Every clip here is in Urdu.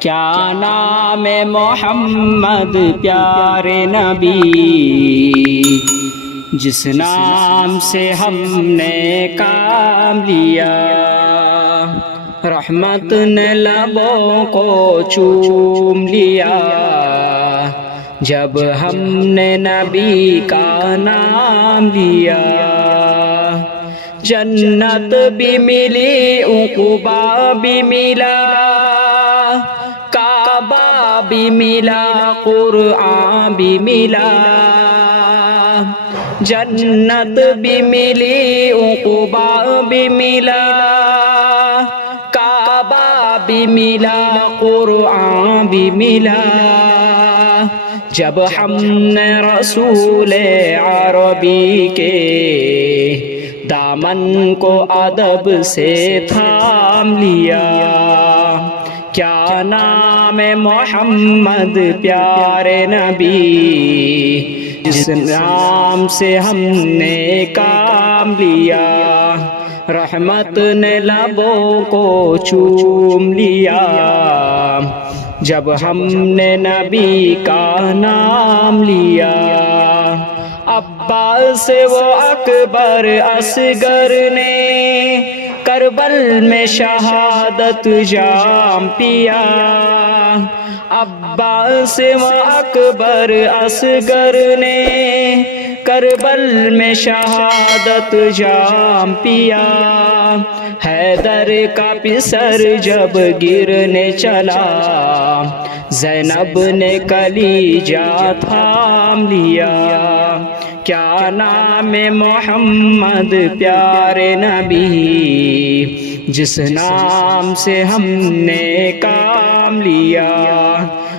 کیا نام محمد پیارے نبی، جس نام سے ہم نے کام لیا، رحمت نے لبوں کو چوم لیا جب ہم نے نبی کا نام لیا۔ جنت بھی ملی، عقبہ بھی ملا، کعبہ بھی ملا، قرآن بھی ملا۔ جنت بھی ملی، عقبہ بھی ملا، کعبہ بھی ملا، قرآن بھی ملا۔ جب ہم نے رسول عربی کے دامن کو ادب سے تھام لیا، کیا نام محمد پیارے نبی، جس نام سے ہم نے کام لیا، رحمت نے لبوں کو چوم لیا جب ہم نے نبی کا نام لیا۔ عباس و اکبر اصغر نے کربل میں شہادت جام پیا۔ عباس و اکبر اصغر نے کربل میں شہادت جام پیا۔ حیدر کا پسر جب گرنے چلا، زینب نے کلیجہ تھام لیا، کیا نام محمد پیارے نبی، جس نام سے ہم نے کام لیا،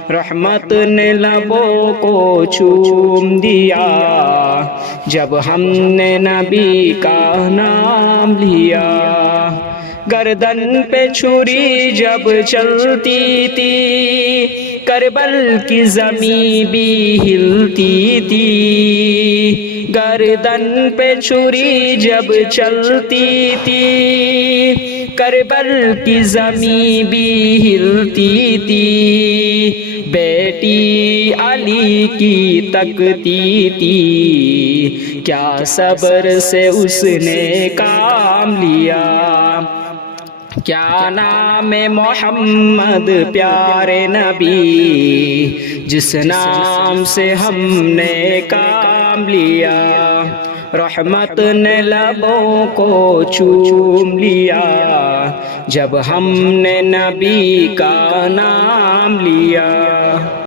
رحمت نے لبوں کو چوم دیا جب ہم نے نبی کا نام لیا۔ گردن پہ چھری جب چلتی تھی، کربل کی زمین بھی ہلتی تھی۔ گردن پہ چھری جب چلتی تھی، کربل کی زمین بھی ہلتی تھی۔ بیٹی علی کی تکتی تھی، کیا صبر سے اس نے کام لیا، کیا نام محمد پیارے نبی، جس نام سے ہم نے کام لیا، رحمت نے لبوں کو چوم لیا جب ہم نے نبی کا نام لیا۔